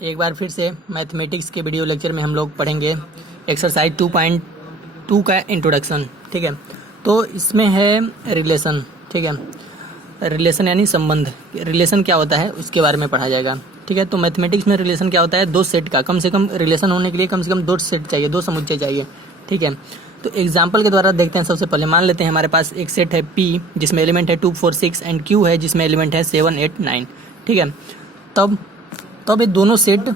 एक बार फिर से मैथमेटिक्स के वीडियो लेक्चर में हम लोग पढ़ेंगे एक्सरसाइज 2.2 का इंट्रोडक्शन। ठीक है, तो इसमें है रिलेशन। ठीक है, रिलेशन यानी संबंध। रिलेशन क्या होता है उसके बारे में पढ़ा जाएगा। ठीक है, तो मैथमेटिक्स में रिलेशन क्या होता है, दो सेट का कम से कम रिलेशन होने के लिए कम से कम दो सेट चाहिए, दो समुच्चय चाहिए। ठीक है, तो एग्जाम्पल के द्वारा देखते हैं। सबसे पहले मान लेते हैं हमारे पास एक सेट है P जिसमें एलिमेंट है 2, 4, 6 एंड Q है जिसमें एलिमेंट है 7, 8, 9। ठीक है, तब ये दोनों सेट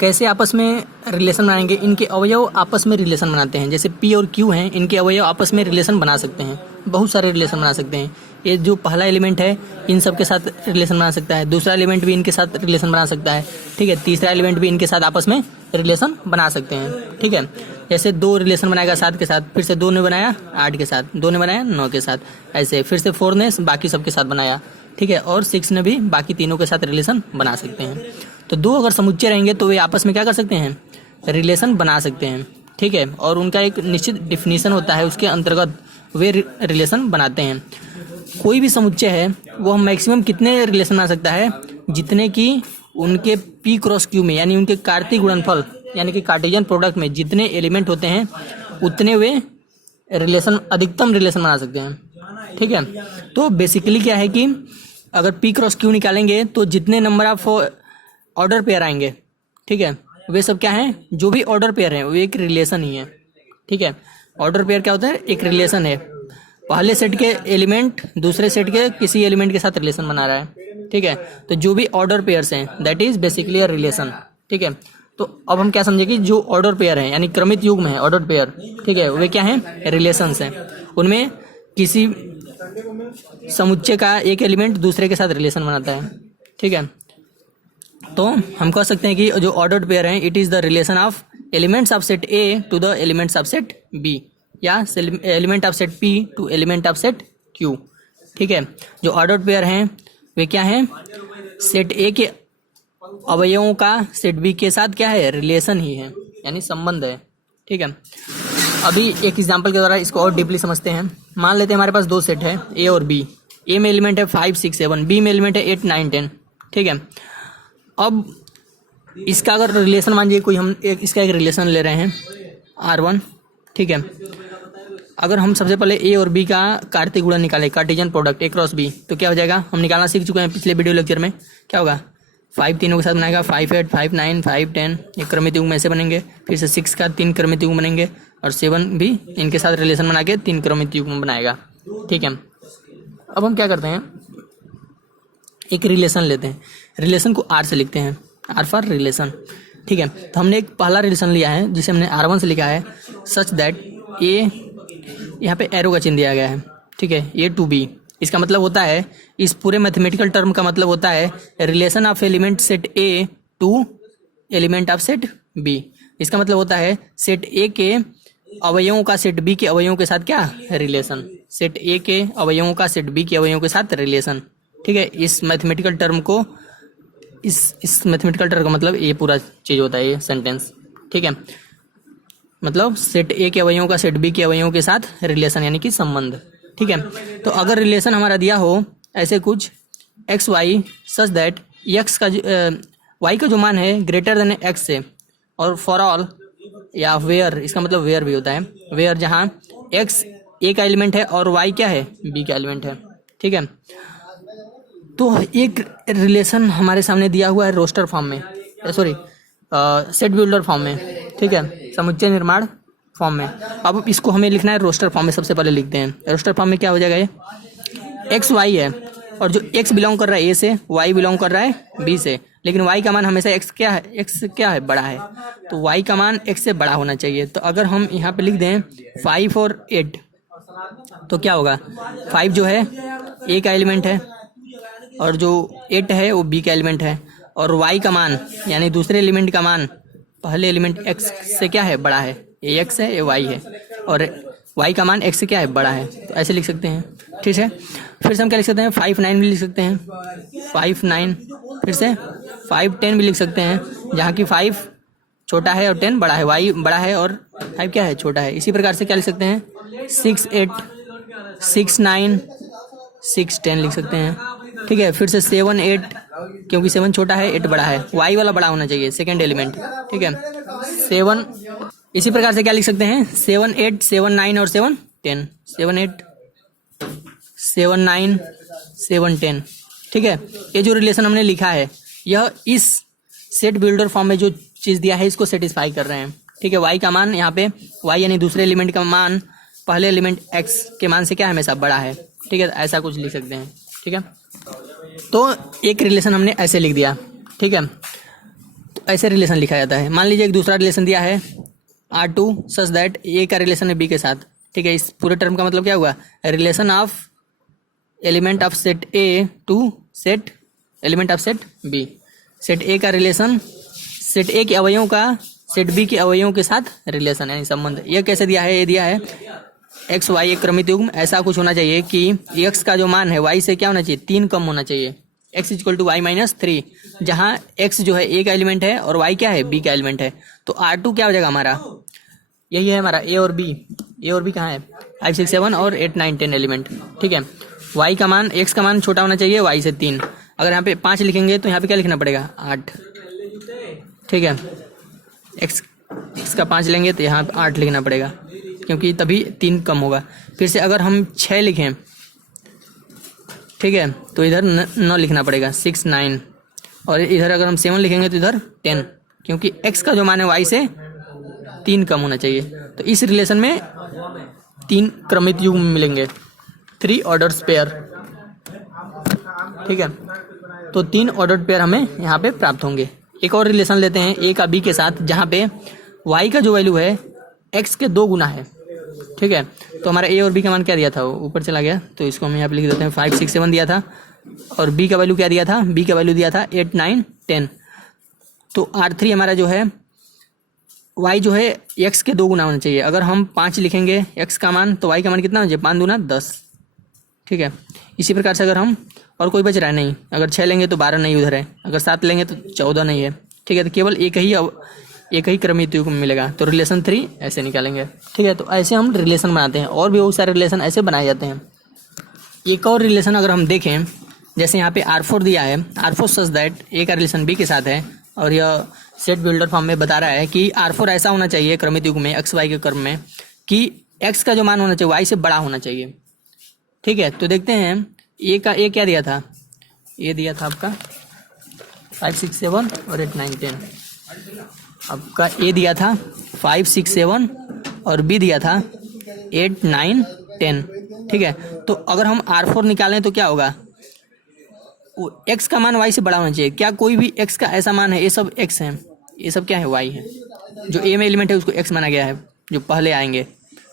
कैसे आपस में रिलेशन बनाएंगे, इनके अवयव आपस में रिलेशन बनाते हैं। जैसे P और Q हैं, इनके अवयव आपस में रिलेशन बना सकते हैं, बहुत सारे रिलेशन बना सकते हैं। ये जो पहला एलिमेंट है इन सब के साथ रिलेशन बना सकता है, दूसरा एलिमेंट भी इनके साथ रिलेशन बना सकता है। ठीक है, तीसरा एलिमेंट भी इनके साथ आपस में रिलेशन बना सकते हैं। ठीक है, जैसे 2 रिलेशन बनाएगा 7 के साथ, फिर से 2 ने बनाया 8 के साथ, 2 ने बनाया 9 के साथ, ऐसे फिर से 4 ने बाकी सब के साथ बनाया। ठीक है, और 6 ने भी बाकी तीनों के साथ रिलेशन बना सकते हैं। तो 2 अगर समुच्चय रहेंगे तो वे आपस में क्या कर सकते हैं, रिलेशन बना सकते हैं। ठीक है, और उनका एक निश्चित डिफिनीशन होता है, उसके अंतर्गत वे रिलेशन बनाते हैं। कोई भी समुच्चय है वो हम मैक्सिमम कितने रिलेशन बना सकता है, जितने कि उनके P क्रॉस Q में यानी उनके कार्तीय गुणनफल यानी कि कार्टेशियन प्रोडक्ट में जितने एलिमेंट होते हैं उतने वे रिलेशन अधिकतम रिलेशन बना सकते हैं। ठीक है, तो बेसिकली क्या है कि अगर P क्रॉस Q निकालेंगे तो जितने नंबर ऑफ ऑर्डर पेयर आएंगे, ठीक है, वे सब क्या हैं, जो भी ऑर्डर पेयर हैं वो एक रिलेशन ही है। ठीक है, ऑर्डर पेयर क्या होता है, एक रिलेशन है। पहले सेट के एलिमेंट दूसरे सेट के किसी एलिमेंट के साथ रिलेशन बना रहा है। ठीक है, तो जो भी ऑर्डर पेयर्स हैं that is basically a relation. ठीक है, तो अब हम क्या समझे कि जो ऑर्डर पेयर हैं यानी क्रमित युग्म है ऑर्डर पेयर, ठीक है, वे क्या हैं, रिलेशंस हैं। उनमें किसी समुच्चय का एक एलिमेंट दूसरे के साथ रिलेशन बनाता है। ठीक है, तो हम कह सकते हैं कि जो ऑर्डर्ड पेयर हैं it is the relation of elements of set A to the elements of set B या element of set P to element of set Q। ठीक है, जो ऑर्डर्ड पेयर हैं वे क्या हैं, सेट A के अवयवों का सेट B के साथ क्या है, रिलेशन ही है यानी संबंध है। ठीक है, अभी एक एग्जांपल के द्वारा इसको और डीपली समझते हैं। मान लेते हैं हमारे पास 2 सेट है A और B। A में एलिमेंट है 5, 6, 7, B में एलिमेंट है 8, 9, 10। ठीक है, अब इसका अगर रिलेशन मानिए कोई हम इसका एक रिलेशन ले रहे हैं R1। ठीक है, अगर हम सबसे पहले A और B का कार्तीय गुणन निकालें, Cartesian product A cross B, तो क्या हो जाएगा, हम निकालना सीख चुके हैं पिछले वीडियो लेक्चर में। क्या होगा, 5 तीनों के साथ बनाएगा 5, 8, 5, 9, 5, 10, ये क्रमित युग्म ऐसे बनेंगे। फिर से 6 का 3 क्रमित युग्म बनेंगे और 7 भी इनके साथ रिलेशन बना के 3 क्रमित युग्म बनाएगा। ठीक है, अब हम क्या करते हैं, एक रिलेशन लेते हैं, रिलेशन को R से लिखते हैं, R फॉर रिलेशन। ठीक है, तो हमने एक पहला रिलेशन लिया है जिसे हमने R1 से लिखा है सच दैट A, यहाँ पे एरो का चिन्ह दिया गया है। ठीक है, A टू B, इसका मतलब होता है, इस पूरे मैथमेटिकल टर्म का मतलब होता है relation of element set A to element of set B। इसका मतलब होता है सेट A के अवयवों का सेट B के अवयवों के साथ क्या रिलेशन, सेट A के अवयवों का सेट B के अवयवों के साथ रिलेशन। ठीक है, इस मैथमेटिकल टर्म को इस मैथमेटिकल टर्म का मतलब ये पूरा चीज होता है, ये सेंटेंस। ठीक है, मतलब सेट A के अवयवों का सेट B के अवयवों के साथ रिलेशन यानी कि संबंध। ठीक है, तो अगर रिलेशन हमारा दिया हो ऐसे कुछ x y such that x का वाई का जो मान है ग्रेटर देन एक्स से, और फॉर ऑल या वेयर, इसका मतलब वेयर भी होता है, वेयर जहाँ एक्स A का एलिमेंट है और वाई क्या है, B का एलिमेंट है। ठीक है, तो एक रिलेशन हमारे सामने दिया हुआ है रोस्टर फॉर्म में, सॉरी सेट बिल्डर फॉर्म में। ठीक है, समुच्चय निर्माण फॉर्म में। अब इसको हमें लिखना है रोस्टर फॉर्म में। सबसे पहले लिखते हैं रोस्टर फॉर्म में क्या हो जाएगा, ये एक्स वाई है और जो एक्स बिलोंग कर रहा है A से, वाई बिलोंग कर रहा है B से, लेकिन वाई का मान हमेशा एक्स क्या है बड़ा है, तो वाई का मान एक्स से बड़ा होना चाहिए। तो अगर हम यहाँ पे लिख दें 5 और 8 तो क्या होगा, 5 जो है A का एलिमेंट है और जो 8 है वो B का एलिमेंट है, और y का मान यानी दूसरे एलिमेंट का मान पहले एलिमेंट x से क्या है, बड़ा है, ये x है ये y है, और y का मान x से क्या है, बड़ा है। तो ऐसे लिख सकते हैं। ठीक है, फिर से हम क्या लिख सकते हैं, 5, 9 भी लिख सकते हैं, 5, 9, फिर से 5, 10 भी लिख सकते हैं, जहाँ की 5 छोटा है और 10 बड़ा है, y बड़ा है और 5 क्या है, छोटा है। इसी प्रकार से क्या लिख सकते हैं, 6, 8, 6, 9, 6, 10 लिख सकते हैं। ठीक है, फिर से 7, 8, क्योंकि 7 छोटा है 8 बड़ा है, y वाला बड़ा होना चाहिए सेकेंड एलिमेंट, ठीक है। 7 इसी प्रकार से क्या लिख सकते हैं, 7 8 7 9 और 7 10, 7 8 7 9 7 10, ठीक है। ये जो रिलेशन हमने लिखा है यह इस सेट बिल्डर फॉर्म में जो चीज़ दिया है इसको सेटिस्फाई कर रहे हैं, ठीक है। y का मान यहाँ पे y यानी दूसरे एलिमेंट का मान पहले एलिमेंट x के मान से क्या हमेशा बड़ा है, ठीक है। ऐसा कुछ लिख सकते हैं, ठीक है। तो एक रिलेशन हमने ऐसे लिख दिया, ठीक है। तो ऐसे रिलेशन लिखा जाता है। मान लीजिए एक दूसरा रिलेशन दिया है R2 सच दैट ए का रिलेशन है b के साथ, ठीक है। इस पूरे टर्म का मतलब क्या हुआ, relation of element of set A to set element of set B. Set A का रिलेशन सेट ए के अवयवों का सेट बी के अवयवों के साथ रिलेशन यानी संबंध। यह कैसे दिया है, ये दिया है एक्स वाई एक क्रमित युग्म, ऐसा कुछ होना चाहिए कि एक्स का जो मान है वाई से क्या होना चाहिए, 3 कम होना चाहिए, x equal to y minus 3, जहाँ एक्स जो है ए का एलिमेंट है और वाई क्या है बी का एलिमेंट है। तो R2 क्या हो जाएगा हमारा, यही है हमारा ए और बी कहाँ है 5 6 7 और 8 9 10 एलिमेंट, ठीक है। वाई का मान एक्स का मान छोटा होना चाहिए वाई से 3, अगर यहाँ पे 5 लिखेंगे तो यहाँ पे क्या लिखना पड़ेगा 8, ठीक है। एक्स का 5 लेंगे तो यहाँ 8 लिखना पड़ेगा क्योंकि तभी 3 कम होगा। फिर से अगर हम 6 लिखें, ठीक है, तो इधर 9 लिखना पड़ेगा 6 9, और इधर अगर हम 7 लिखेंगे तो इधर 10, क्योंकि x का जो मान है y से 3 कम होना चाहिए। तो इस रिलेशन में 3 क्रमित युग्म मिलेंगे, 3 ऑर्डर्स पेयर, ठीक है। तो 3 ऑर्डर्ड पेयर हमें यहाँ पे प्राप्त होंगे। एक और रिलेशन लेते हैं a का b के साथ, जहाँ पे y का जो वैल्यू है x के 2 गुना है, ठीक है। तो हमारा a और b का मान क्या दिया था, वो ऊपर चला गया, तो इसको हम यहाँ पे लिख देते हैं 5 6 7 दिया था, और b का वैल्यू क्या दिया था, b का वैल्यू दिया था 8 9 10। तो R3 हमारा जो है y जो है x के 2 गुना होना चाहिए। अगर हम 5 लिखेंगे x का मान तो y का मान कितना हो जाए 5 दूना 10, ठीक है। इसी प्रकार से अगर हम और कोई बच रहा है नहीं, अगर 6 लेंगे तो 12 नहीं उधर है, अगर 7 लेंगे तो 14 नहीं है, ठीक है। तो केवल एक ही क्रमित युग्म मिलेगा, तो रिलेशन 3 ऐसे निकालेंगे, ठीक है। तो ऐसे हम रिलेशन बनाते हैं, और भी बहुत सारे रिलेशन ऐसे बनाए जाते हैं। एक और रिलेशन अगर हम देखें, जैसे यहाँ पे R4 दिया है, R4 सच दैट ए का रिलेशन बी के साथ है, और यह सेट बिल्डर फॉर्म में बता रहा है कि R4 ऐसा होना चाहिए क्रमित युग्म में एक्स वाई के क्रम में कि एक्स का जो मान होना चाहिए वाई से बड़ा होना चाहिए, ठीक है। तो देखते हैं ए का ए क्या दिया था, ए दिया था आपका 5 6 7 और 8 9 10, आपका ए दिया था 5 6 7 और बी दिया था 8 9 10, ठीक है। तो अगर हम R4 निकालें तो क्या होगा, एक्स का मान वाई से बड़ा होना चाहिए। क्या कोई भी एक्स का ऐसा मान है, ये सब एक्स है, ये सब क्या है वाई है, जो ए में एलिमेंट है उसको एक्स माना गया है, जो पहले आएंगे,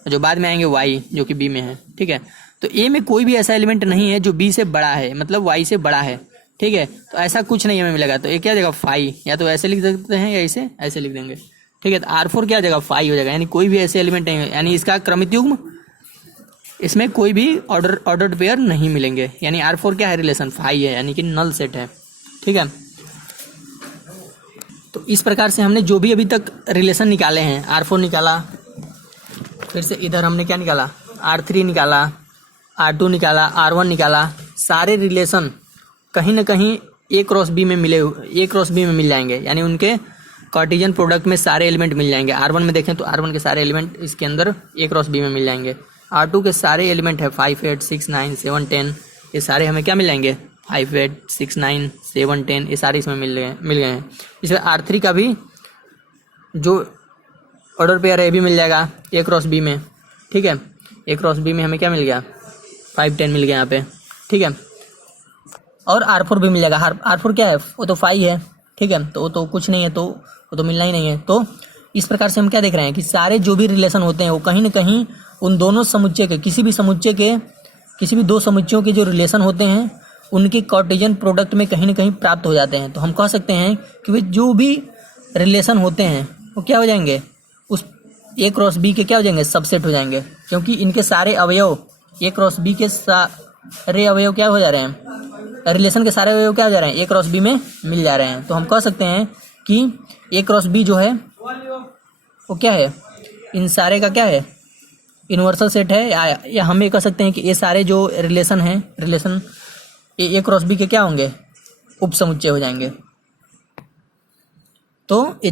जो बाद में आएंगे वाई जो कि बी में है, ठीक है। तो ए में कोई भी ऐसा एलिमेंट नहीं है जो बी से बड़ा है, मतलब वाई से बड़ा है, ठीक है। तो ऐसा कुछ नहीं हमें मिलेगा, तो ये क्या जगह फाई, या तो ऐसे लिख सकते हैं या ऐसे लिख देंगे, ठीक है। तो R4 क्या जगह फाई हो जाएगा, यानी कोई भी ऐसे एलिमेंट नहीं है, यानी इसका क्रमित युग्म, इसमें कोई भी ऑर्डर्ड पेयर नहीं मिलेंगे, यानी R4 क्या है रिलेशन फाई है, यानी कि नल सेट है, ठीक है। तो इस प्रकार से हमने जो भी अभी तक रिलेशन निकाले हैं, R4 निकाला, फिर से इधर हमने क्या निकाला R3 निकाला, R2 निकाला, R1 निकाला, सारे रिलेशन कहीं ना कहीं A क्रॉस B में मिल जाएंगे, यानी उनके कार्टेशियन प्रोडक्ट में सारे एलिमेंट मिल जाएंगे। R1 में देखें तो R1 के सारे एलिमेंट इसके अंदर A क्रॉस B में मिल जाएंगे। R2 के सारे एलिमेंट है 5 8 6 9 7 10, ये सारे हमें क्या मिल जाएंगे 5 8 6 9 7 10, ये सारे इसमें मिल गए हैं। इसमें R3 का भी जो ऑर्डर पेयर है ये भी मिल जाएगा A क्रॉस B में, ठीक है। A क्रॉस B में हमें क्या मिल गया 5 10 मिल गया यहाँ पे, ठीक है। और R4 भी मिल जाएगा, R4 क्या है, वो तो 5 है, ठीक है। तो वो तो कुछ नहीं है, तो वो तो मिलना ही नहीं है। तो इस प्रकार से हम क्या देख रहे हैं कि सारे जो भी रिलेशन होते हैं वो कहीं ना कहीं उन दोनों समुच्चय के किसी भी 2 समुच्चयों के जो रिलेशन होते हैं उनके कार्टेशियन प्रोडक्ट में कहीं ना कहीं प्राप्त हो जाते हैं। तो हम कह सकते हैं कि वे जो भी रिलेशन होते हैं वो क्या हो जाएंगे, उस A क्रॉस B के क्या हो जाएंगे सबसेट हो जाएंगे, क्योंकि इनके सारे अवयव A क्रॉस B के सारे अवयव क्या हो जा रहे हैं, रिलेशन के सारे अवयव क्या हो जा रहे हैं A क्रॉस B में मिल जा रहे हैं। तो हम कह सकते हैं कि A क्रॉस B जो है वो क्या है, इन सारे का क्या है यूनिवर्सल सेट है, या हम ये कह सकते हैं कि ये सारे जो रिलेशन हैं, रिलेशन A क्रॉस B के क्या होंगे उप समुच्चय हो जाएंगे। तो ये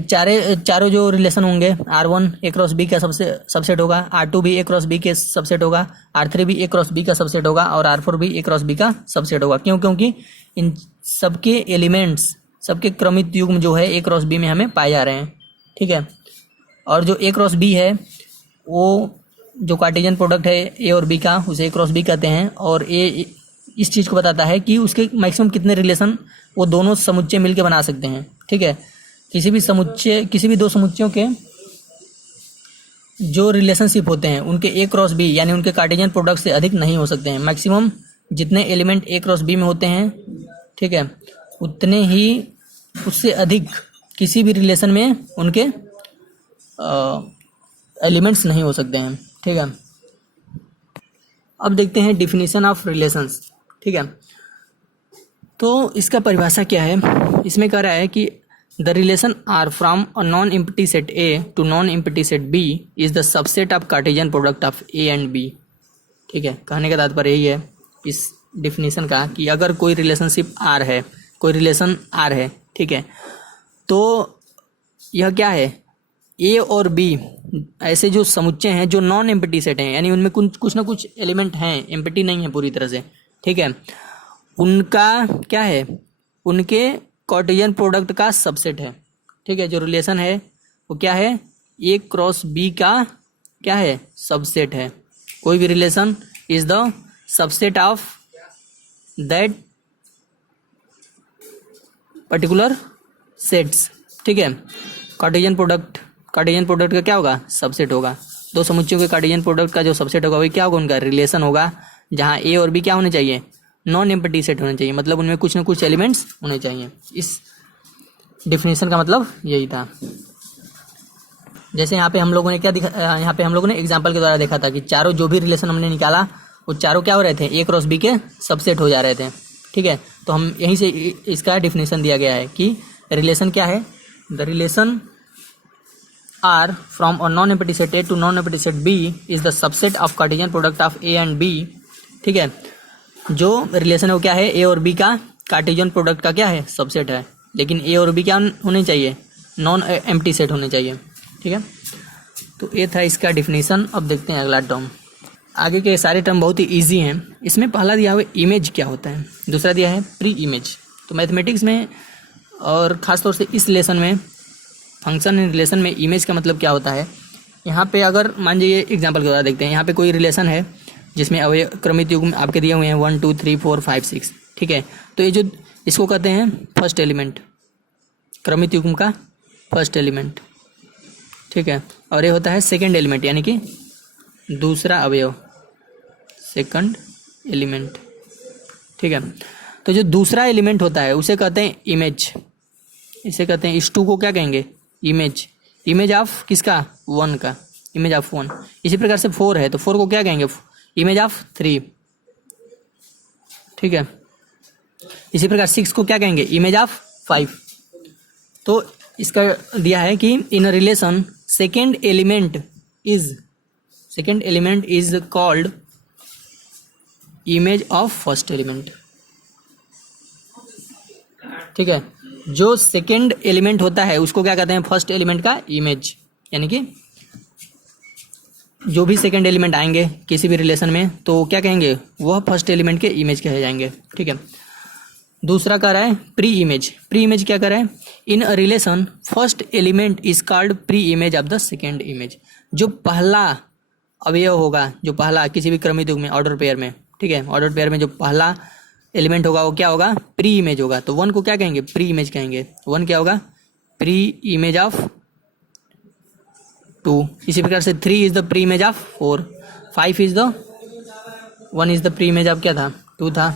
चारों जो रिलेशन होंगे, R1 A क्रॉस बी का सबसेट होगा, R2 भी A क्रॉस बी के सबसेट होगा, R3 भी A क्रॉस बी का सबसेट होगा और R4 भी A क्रॉस बी का सबसेट होगा। क्यों? क्योंकि इन सबके एलिमेंट्स, सबके क्रमित युग्म जो है A क्रॉस बी में हमें पाए जा रहे हैं। ठीक है, और जो A क्रॉस बी है वो जो कार्टेशियन प्रोडक्ट है A और B का, उसे A क्रॉस बी कहते हैं। और A इस चीज़ को बताता है कि उसके मैक्सिमम कितने रिलेशन वो दोनों समुच्चय मिलकर बना सकते हैं। ठीक है, किसी भी दो समुच्चयों के जो रिलेशनशिप होते हैं उनके A क्रॉस बी यानी उनके कार्टेशियन प्रोडक्ट से अधिक नहीं हो सकते हैं। मैक्सिमम जितने एलिमेंट A क्रॉस बी में होते हैं, ठीक है, उतने ही उससे अधिक किसी भी रिलेशन में उनके एलिमेंट्स नहीं हो सकते हैं। ठीक है, अब देखते हैं डिफिनीशन ऑफ रिलेशंस। ठीक है, तो इसका परिभाषा क्या है, इसमें कह रहा है कि the relation R from a non empty set A to non empty set B is the subset of Cartesian product of A and B. ठीक है, कहने का तात्पर्य यही है इस डिफिनीशन का कि अगर कोई रिलेशनशिप आर है, कोई रिलेशन आर है, ठीक है, तो यह क्या है, ए और बी ऐसे जो समुच्चय हैं जो नॉन एम्प्टी सेट हैं, यानी उनमें कुछ ना कुछ एलिमेंट हैं, एम्प्टी नहीं है पूरी तरह से। ठीक है, उनका क्या है, उनके कार्टेशियन प्रोडक्ट का सबसेट है। ठीक है, जो रिलेशन है वो क्या है, ए क्रॉस बी का क्या है, सबसेट है। कोई भी relation is the subset of that particular sets. ठीक है, कार्टेशियन प्रोडक्ट का क्या होगा, सबसेट होगा। दो समुच्चयों के कार्टेशियन प्रोडक्ट का जो सबसेट होगा वही क्या होगा, उनका रिलेशन होगा, जहाँ ए और बी क्या होने चाहिए, नॉन एम्प्टी सेट होने चाहिए, मतलब उनमें कुछ ना कुछ एलिमेंट्स होने चाहिए। इस डिफिनेशन का मतलब यही था। जैसे यहाँ पे हम लोगों ने क्या दिखा, यहाँ पे हम लोगों ने एग्जांपल के द्वारा देखा था कि चारों जो भी रिलेशन हमने निकाला वो चारों क्या हो रहे थे, ए क्रॉस बी के सबसेट हो जा रहे थे। ठीक है, तो हम यहीं से इसका डिफिनेशन दिया गया है कि रिलेशन क्या है, the relation R from a non empty set A to non empty set B is the subset of Cartesian product of A and B. ठीक है, जो रिलेशन है वो क्या है, ए और बी का कार्टेशियन प्रोडक्ट का क्या है, सबसेट है, लेकिन ए और बी क्या होने चाहिए, नॉन एम्प्टी सेट होने चाहिए। ठीक है, तो ये था इसका डिफिनीशन। अब देखते हैं अगला टर्म। आगे के सारे टर्म बहुत ही इजी हैं। इसमें पहला दिया हुआ इमेज क्या होता है, दूसरा दिया है प्री इमेज। तो मैथमेटिक्स में और ख़ासतौर से इस लेसन में फंक्शन इन रिलेशन में इमेज का मतलब क्या होता है। यहाँ पे अगर मान लीजिए एग्जांपल के द्वारा देखते हैं, यहाँ पे कोई रिलेशन है जिसमें अवयव क्रमित युग्म आपके दिए हुए हैं 1 2 3 4 5 6। ठीक है, तो ये जो इसको कहते हैं फर्स्ट एलिमेंट, क्रमित युग्म का फर्स्ट एलिमेंट। ठीक है, और ये होता है सेकंड एलिमेंट यानी कि दूसरा अवयव, सेकंड एलिमेंट। ठीक है, तो जो दूसरा एलिमेंट होता है उसे कहते हैं इमेज। इसे कहते हैं, इस टू को क्या कहेंगे, इमेज। इमेज ऑफ किसका, 1 का, इमेज ऑफ 1। इसी प्रकार से 4 है तो 4 को क्या कहेंगे, इमेज ऑफ 3। ठीक है, इसी प्रकार 6 को क्या कहेंगे, इमेज ऑफ 5। तो इसका दिया है कि in a relation second element is called image of first element. ठीक है, जो सेकेंड एलिमेंट होता है उसको क्या कहते हैं, फर्स्ट एलिमेंट का इमेज। यानी कि जो भी सेकेंड एलिमेंट आएंगे किसी भी रिलेशन में तो क्या कहेंगे, वह फर्स्ट एलिमेंट के इमेज कहे जाएंगे। ठीक है, दूसरा कह रहा है प्री इमेज। प्री इमेज क्या कर रहा है, in a relation first element is called pre image of the second image. जो पहला अवयव होगा, जो पहला किसी भी क्रमित युग्म में, ऑर्डर पेयर में, ठीक है, ऑर्डर पेयर में जो पहला एलिमेंट होगा वो क्या होगा, प्री इमेज होगा। तो 1 को क्या कहेंगे, प्री इमेज कहेंगे। 1 क्या होगा, प्री इमेज ऑफ 2। इसी प्रकार से 3 is the pre image of 4, 5 is the 1 is the pre image of क्या था, 2 था,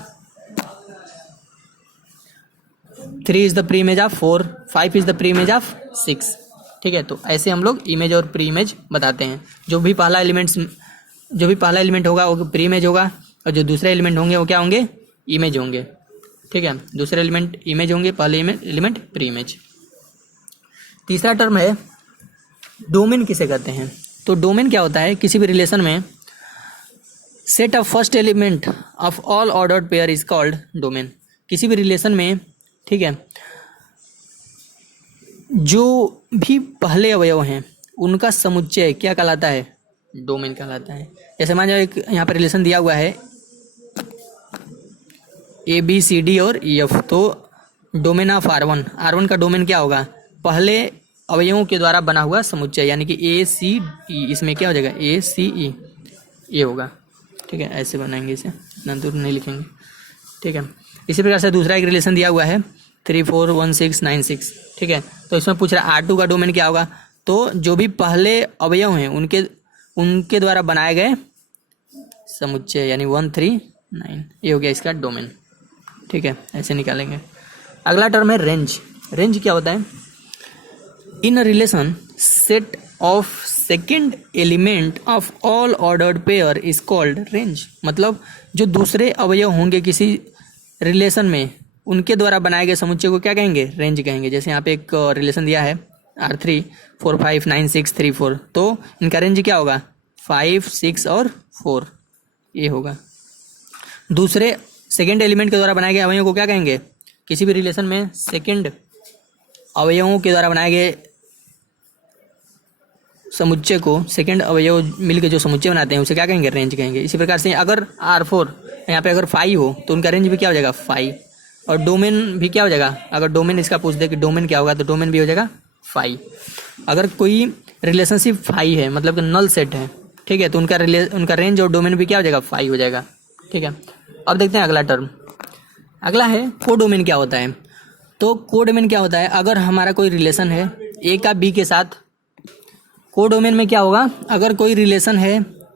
3 is the pre image of 4, 5 is the pre image of 6। ठीक है, तो ऐसे हम लोग इमेज और प्री इमेज बताते हैं। जो भी पहला एलिमेंट होगा वो प्री इमेज होगा और जो दूसरे एलिमेंट होंगे वो क्या होंगे, इमेज होंगे। ठीक है, दूसरे एलिमेंट इमेज होंगे, पहले एलिमेंट प्री इमेज। तीसरा टर्म है डोमेन। किसे कहते हैं, तो डोमेन क्या होता है, किसी भी रिलेशन में set of first element of all ordered pair is called domain. किसी भी रिलेशन में ठीक है। जो भी पहले अवयव हैं उनका समुच्चय क्या कहलाता है? डोमेन कहलाता है। जैसे मान लो एक यहाँ पर रिलेशन दिया हुआ है ए बी सी डी और ई एफ, तो डोमेन ऑफ R1, R1 का डोमेन क्या होगा? पहले अवयवों के द्वारा बना हुआ समुच्चय, यानी कि ए सी ई, इसमें क्या हो जाएगा? ए सी ई, ये होगा। ठीक है, ऐसे बनाएंगे, इसे इतना दूर नहीं लिखेंगे। ठीक है, इसी प्रकार से दूसरा एक रिलेशन दिया हुआ है 3 4 1 6 9 6। ठीक है, तो इसमें पूछ रहा है R2 का डोमेन क्या होगा? तो जो भी पहले अवयव हैं उनके द्वारा बनाए गए समुच्चय, यानी 1 3 9, ये हो गया इसका डोमेन। ठीक है, ऐसे निकालेंगे। अगला टर्म है रेंज। रेंज क्या होता है? In a relation set of second element of all ordered pair is called range. मतलब जो दूसरे अवयव होंगे किसी रिलेशन में, उनके द्वारा बनाए गए समुच्चय को क्या कहेंगे? रेंज कहेंगे। जैसे यहाँ पे एक रिलेशन दिया है R3 4 5 9 6 3 4, तो इनका रेंज क्या होगा? 5 6 और 4, ये होगा। दूसरे सेकेंड एलिमेंट के द्वारा बनाए गए अवयवों को क्या कहेंगे? किसी भी रिलेशन में सेकेंड अवयवों के द्वारा बनाए गए समुच्चय को, सेकेंड अवयव मिलकर जो समुच्चय बनाते हैं उसे क्या कहेंगे? रेंज कहेंगे। इसी प्रकार से अगर R4 यहाँ पे अगर 5 हो तो उनका रेंज भी क्या हो जाएगा? 5। और डोमेन भी क्या हो जाएगा? अगर डोमेन इसका पूछ दे कि डोमेन क्या होगा, तो डोमेन भी हो जाएगा 5। अगर कोई रिलेशनशिप 5 है, मतलब कि नल सेट है, ठीक है, तो उनका रेंज और डोमेन भी क्या हो जाएगा? 5 हो जाएगा। ठीक है, अब देखते हैं अगला टर्म। अगला है कोडोमेन। क्या होता है? तो कोडोमेन क्या होता है? अगर हमारा कोई रिलेशन है ए का बी के साथ, कोडोमेन में क्या होगा? अगर कोई रिलेशन है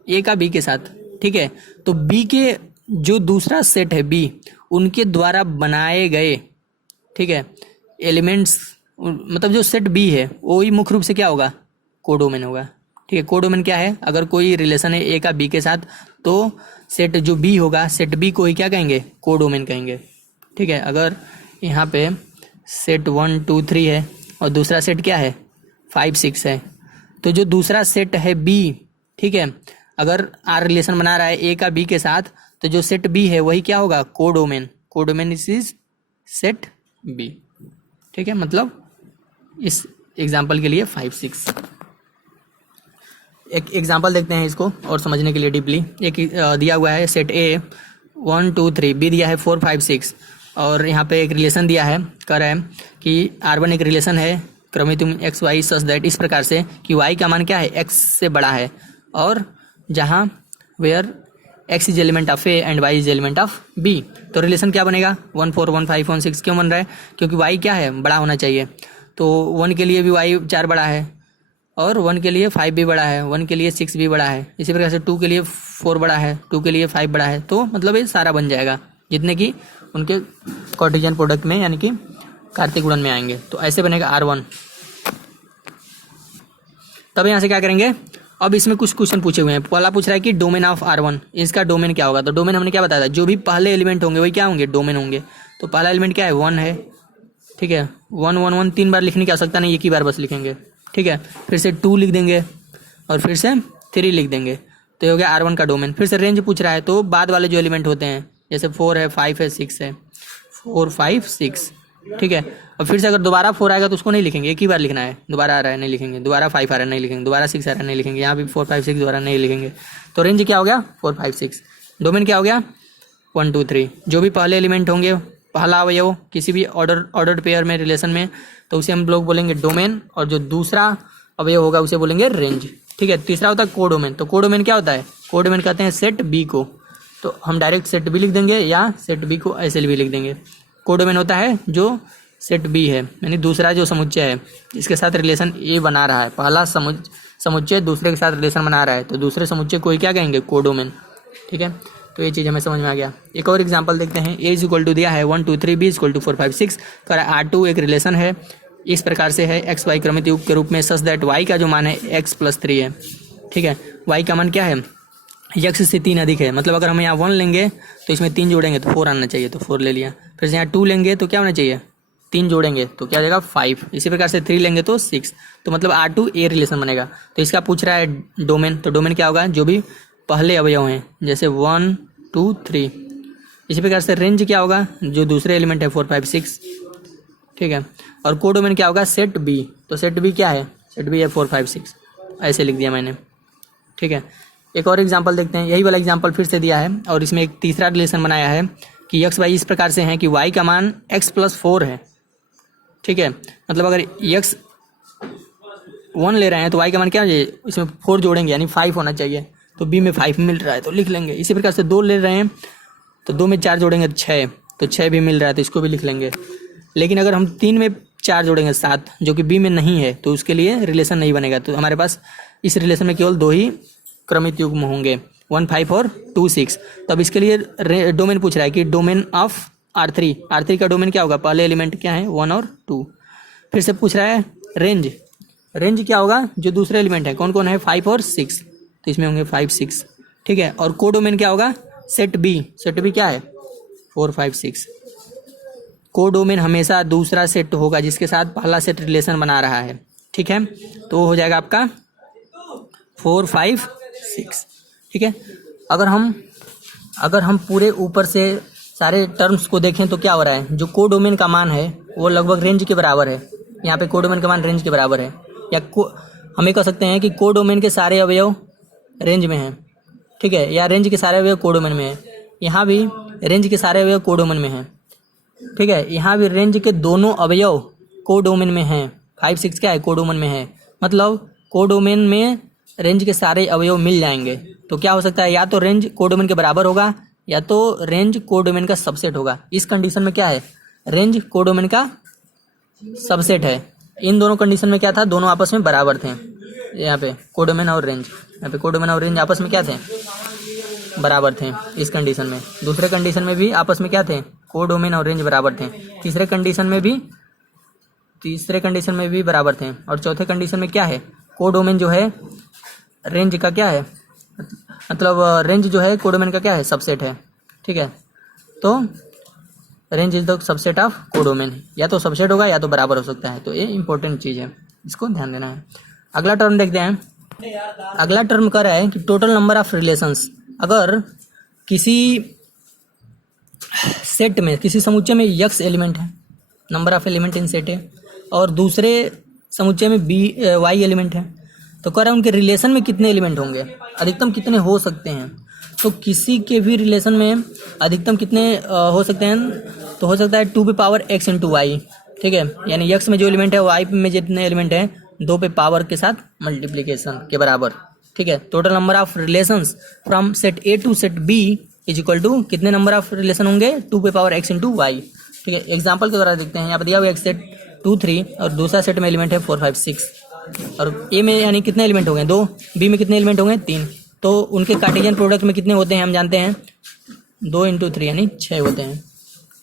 ए का बी के साथ, ठीक है, तो बी के जो दूसरा सेट है बी, उनके द्वारा बनाए गए, ठीक है, एलिमेंट्स, मतलब जो सेट बी है वो ही मुख्य रूप से क्या होगा? कोडोमेन होगा। ठीक है, कोडोमेन क्या है? अगर कोई रिलेशन है ए का बी के साथ, तो सेट जो बी होगा, सेट बी को ही क्या कहेंगे? कोडोमेन कहेंगे। ठीक है, अगर यहाँ पे सेट 1 2 3 है और दूसरा सेट क्या है? 5 6 है, तो जो दूसरा सेट है बी, ठीक है, अगर आर रिलेशन बना रहा है ए का बी के साथ, तो जो सेट बी है वही क्या होगा? Codomain. Codomain is set B. ठीक है, मतलब इस एग्जाम्पल के लिए 5 6। एक एग्जाम्पल देखते हैं इसको और समझने के लिए डीपली। एक दिया हुआ है सेट ए 1 2 3, बी दिया है 4 5 6, और यहाँ पे एक रिलेशन दिया है, कह रहा है कि R1 एक रिलेशन है क्रमितुम एक्स वाई सच दैट, इस प्रकार से कि वाई का मान क्या है? एक्स से बड़ा है, और जहाँ where x is element of A and y is element of B, तो रिलेशन क्या बनेगा? 1 4 1 5 1 6। क्यों बन रहा है? क्योंकि वाई क्या है? बड़ा होना चाहिए। तो 1 के लिए भी वाई 4 बड़ा है, और 1 के लिए 5 भी बड़ा है, 1 के लिए 6 भी बड़ा है, इसी प्रकार से 2 के लिए 4 बड़ा है, 2 के लिए 5 बड़ा है। तो मतलब ये सारा बन जाएगा जितने कि उनके कार्टेशियन प्रोडक्ट में, यानी कि कार्तीय गुणन में आएंगे। तो ऐसे बनेगा R1। तब यहाँ से क्या करेंगे? अब इसमें कुछ क्वेश्चन पूछे हुए हैं। पहला पूछ रहा है कि डोमेन ऑफ R1, इसका डोमेन क्या होगा? तो डोमेन हमने क्या बताया था? जो भी पहले एलिमेंट होंगे वही क्या होंगे? डोमेन होंगे। तो पहला एलिमेंट क्या है? 1 है। ठीक है, 1 1 1 3 बार लिखने की आवश्यकता नहीं, एक ही बार बस लिखेंगे। ठीक है, फिर से 2 लिख देंगे और फिर से 3 लिख देंगे, तो ये हो गया R1 का डोमेन। फिर से रेंज पूछ रहा है, तो बाद वाले जो एलिमेंट होते हैं, जैसे 4 है 5 है 6 है, 4 5 6। ठीक है, और फिर से अगर दोबारा 4 आएगा तो उसको नहीं लिखेंगे, एक ही बार लिखना है। दोबारा आ रहा है नहीं लिखेंगे, दोबारा 5 आ रहा है नहीं लिखेंगे, दोबारा 6 आ रहा है नहीं लिखेंगे, यहाँ भी 4 5 6 दोबारा नहीं लिखेंगे। तो रेंज क्या हो गया? 4 5 6। डोमेन क्या हो गया? 1 2 3। जो भी पहले एलिमेंट होंगे, पहला अवयव किसी भी ऑर्डर्ड पेयर में, रिलेशन में, तो उसे हम लोग बोलेंगे डोमेन, और जो दूसरा अवयव होगा उसे बोलेंगे रेंज। ठीक है, तीसरा होता है कोडोमेन। तो कोडोमेन क्या होता है? कोडोमेन कहते हैं सेट बी को, तो हम डायरेक्ट सेट बी लिख देंगे या सेट बी को ऐसे भी लिख देंगे। कोडोमेन होता है जो सेट बी है, यानी दूसरा जो समुच्चय है इसके साथ रिलेशन ए बना रहा है, पहला समुच्चय दूसरे के साथ रिलेशन बना रहा है, तो दूसरे समुच्चय को ही क्या कहेंगे? कोडोमेन। ठीक है, तो ये चीज़ हमें समझ में आ गया। एक और एग्जांपल देखते हैं। ए इज इक्वल टू दिया है 1 2 3, B is equal to 4 5 6। R2 एक रिलेशन है, इस प्रकार से है एक्स वाई क्रमित युग के रूप में, सच दैट वाई का जो मान है x + 3 है। ठीक है, वाई का मान क्या है? x से 3 अधिक है। मतलब अगर हम यहाँ 1 लेंगे तो इसमें 3 जोड़ेंगे तो 4 आना चाहिए, तो 4 ले लिया। फिर से यहाँ 2 लेंगे तो क्या होना चाहिए? 3 जोड़ेंगे तो क्या हो जाएगा? 5। इसी प्रकार से 3 लेंगे तो 6। तो मतलब R2 ए रिलेशन बनेगा। तो इसका पूछ रहा है डोमेन, तो डोमेन क्या होगा? जो भी पहले अवयव हैं, जैसे 1 2 3। इसी प्रकार से रेंज क्या होगा? जो दूसरे एलिमेंट है 4 5 6। ठीक है। और कोडोमेन क्या होगा, सेट बी। तो सेट बी क्या है, सेट बी है 4 5 6, ऐसे लिख दिया मैंने, ठीक है। एक और एग्जांपल देखते हैं, यही वाला एग्जांपल फिर से दिया है और इसमें एक तीसरा रिलेशन बनाया है कि एक्स वाई इस प्रकार से है कि वाई का मान एक्स प्लस 4 है, ठीक है। मतलब अगर एक्स 1 ले रहे हैं तो वाई का मान क्या है, इसमें 4 जोड़ेंगे यानी 5 होना चाहिए, तो बी में 5 मिल रहा है तो लिख लेंगे। इसी प्रकार से 2 ले रहे हैं तो 2 में 4 जोड़ेंगे तो 6, तो 6 भी मिल रहा है तो इसको भी लिख लेंगे। लेकिन अगर हम 3 में 4 जोड़ेंगे 7, जो कि बी में नहीं है, तो उसके लिए रिलेशन नहीं बनेगा। तो हमारे पास इस रिलेशन में केवल 2 ही क्रमित युग्म होंगे, 1 5 और 2 6। तो अब इसके लिए डोमेन पूछ रहा है कि डोमेन ऑफ R3, R3 का डोमेन क्या होगा, पहले एलिमेंट क्या है 1 और 2। फिर से पूछ रहा है रेंज, रेंज क्या होगा, जो दूसरे एलिमेंट है कौन कौन है 5 और 6, तो इसमें होंगे 5 6, ठीक है। और कोडोमेन क्या होगा, सेट बी, सेट बी क्या है 4 5 6। कोडोमेन हमेशा दूसरा सेट होगा जिसके साथ पहला सेट रिलेशन बना रहा है, ठीक है। तो हो जाएगा आपका 4 5 6, ठीक है। अगर हम पूरे ऊपर से सारे टर्म्स को देखें तो क्या हो रहा है, जो कोडोमेन का मान है वो लगभग रेंज के बराबर है। यहाँ पे कोडोमेन का मान रेंज के बराबर है, या हम ये कह सकते हैं कि कोडोमेन के सारे अवयव रेंज में हैं, ठीक है, या रेंज के सारे अवयव कोडोमेन में है। यहाँ भी रेंज के सारे अवयव कोडोमेन में हैं, ठीक है। यहाँ भी रेंज के दोनों अवयव कोडोमेन में हैं, 5 6 क्या है कोडोमेन में है, मतलब कोडोमेन में रेंज के सारे अवयव मिल जाएंगे। तो क्या हो सकता है, या तो रेंज कोडोमेन के बराबर होगा या तो रेंज कोडोमेन का सबसेट होगा। इस कंडीशन में क्या है, रेंज कोडोमेन का सबसेट है। इन दोनों कंडीशन में क्या था, दोनों आपस में बराबर थे। यहाँ पे कोडोमेन और रेंज, यहाँ पे कोडोमेन और रेंज आपस में क्या थे, बराबर थे इस कंडीशन में। दूसरे कंडीशन में भी आपस में क्या थे, कोडोमेन और रेंज बराबर थे। तीसरे कंडीशन में भी बराबर थे। और चौथे कंडीशन में क्या है, कोडोमेन जो है रेंज का क्या है, मतलब रेंज जो है कोडोमेन का क्या है, सबसेट है, ठीक है। तो range is the subset of codomain, या तो सबसेट होगा या तो बराबर हो सकता है। तो ये इंपॉर्टेंट चीज़ है, इसको ध्यान देना है। अगला टर्म देखते हैं। अगला टर्म कह रहा है कि टोटल नंबर ऑफ रिलेशंस, अगर किसी सेट में, किसी समुच्चय में x एलिमेंट है, number of element in set है, और दूसरे समुच्चय में y एलिमेंट है, तो कह रहा है उनके रिलेशन में कितने एलिमेंट होंगे, अधिकतम कितने हो सकते हैं। तो किसी के भी रिलेशन में अधिकतम कितने हो सकते हैं, तो हो सकता है 2 पे पावर x इंटू वाई, ठीक है। यानी x में जो एलिमेंट है y में जितने एलिमेंट हैं 2 पे पावर के साथ मल्टीप्लिकेशन के बराबर, ठीक है। Total number of relations from set A to set B is equal to कितने नंबर ऑफ रिलेशन होंगे, 2 पे पावर x इंटू वाई, ठीक है। एग्जाम्पल के द्वारा देखते हैं। यहाँ पर दिया हुआ एक सेट 2 3 और दूसरा सेट में एलिमेंट है 4 5 6, और ए में यानी कितने एलिमेंट होंगे 2, बी में कितने एलिमेंट होंगे 3। तो उनके कार्टेशियन प्रोडक्ट में कितने होते हैं हम जानते हैं, 2 इंटू 3 यानी 6 होते हैं,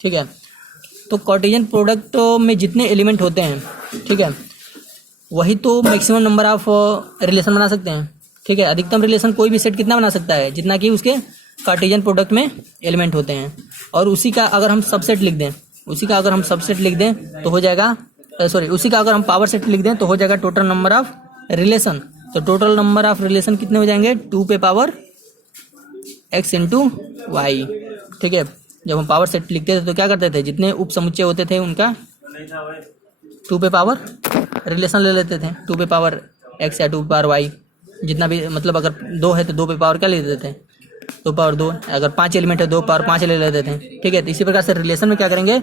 ठीक है। तो कार्टेशियन प्रोडक्ट में जितने एलिमेंट होते हैं, ठीक है, वही तो मैक्सिमम नंबर ऑफ रिलेशन बना सकते हैं, ठीक है। अधिकतम रिलेशन कोई भी सेट कितना बना सकता है, जितना कि उसके कार्टेशियन प्रोडक्ट में एलिमेंट होते हैं। और उसी का अगर हम सबसेट लिख दें, तो हो जाएगा, उसी का अगर हम पावर सेट लिख दें तो हो जाएगा टोटल नंबर ऑफ रिलेशन। तो टोटल नंबर ऑफ रिलेशन कितने हो जाएंगे, 2 पे पावर x इंटू वाई, ठीक है। जब हम पावर सेट लिखते थे तो क्या करते थे, जितने उप समुच्चय होते थे उनका 2 पे पावर रिलेशन ले लेते थे, 2 पे पावर x या 2 पे पावर y, जितना भी, मतलब अगर 2 है तो 2 पे पावर क्या ले लेते थे, 2 पावर 2, अगर 5 एलिमेंट है 2 पावर 5 ले लेते थे, ठीक है। तो इसी प्रकार से रिलेशन में क्या करेंगे,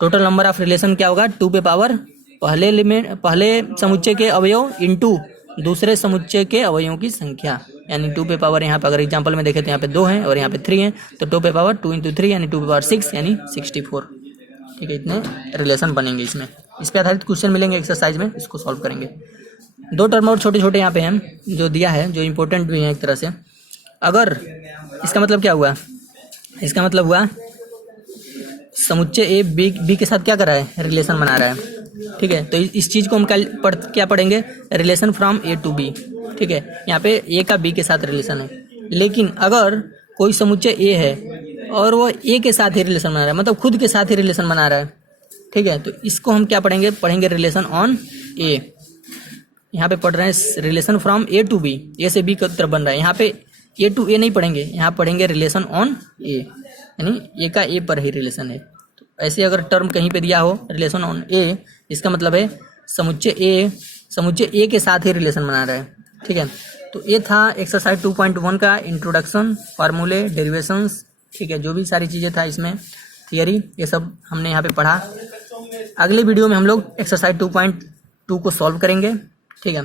टोटल नंबर ऑफ रिलेशन क्या होगा, 2 पे पावर पहले समुच्चय के अवयव इंटू दूसरे समुच्चय के अवयवों की संख्या, यानी 2 पे पावर, यहाँ पे अगर एग्जांपल में देखें तो यहाँ पे 2 हैं और यहाँ पे 3 हैं, तो 2 पे पावर 2 इंटू 3 यानी 2 पे पावर 6 यानी 64, ठीक है। इतने रिलेशन बनेंगे इसमें। इस पे आधारित क्वेश्चन मिलेंगे एक्सरसाइज में, इसको सॉल्व करेंगे। 2 टर्म और छोटे छोटे यहाँ पे हैं जो दिया है, जो इंपॉर्टेंट भी हैं एक तरह से। अगर इसका मतलब क्या हुआ, इसका मतलब हुआ समुच्चय ए बी के साथ क्या कर रहा है, रिलेशन बना रहा है, ठीक है। तो इस चीज़ को हम क्या पढ़ेंगे, relation from A to B, ठीक है। यहाँ पे ए का बी के साथ रिलेशन है, लेकिन अगर कोई समुच्चय ए है और वो ए के साथ ही रिलेशन बना रहा है, मतलब खुद के साथ ही रिलेशन बना रहा है, ठीक है, तो इसको हम क्या पढ़ेंगे रिलेशन ऑन ए। यहाँ पे पढ़ रहे हैं relation from A to B, A से बी की तरफ बन रहा है। यहाँ पे ए टू ए नहीं पढ़ेंगे, यहाँ पढ़ेंगे रिलेशन ऑन ए, यानी ए का ए पर ही रिलेशन है। तो ऐसे अगर टर्म कहीं पे दिया हो रिलेशन ऑन ए, इसका मतलब है समुच्चय ए के साथ ही रिलेशन बना रहा है। ठीक है, तो ये था एक्सरसाइज 2.1 का इंट्रोडक्शन, फार्मूले, डेरिवेशंस। ठीक है, जो भी सारी चीज़ें था इसमें थियरी, ये सब हमने यहाँ पे पढ़ा। अगले वीडियो में हम लोग एक्सरसाइज 2.2 को सॉल्व करेंगे। ठीक है।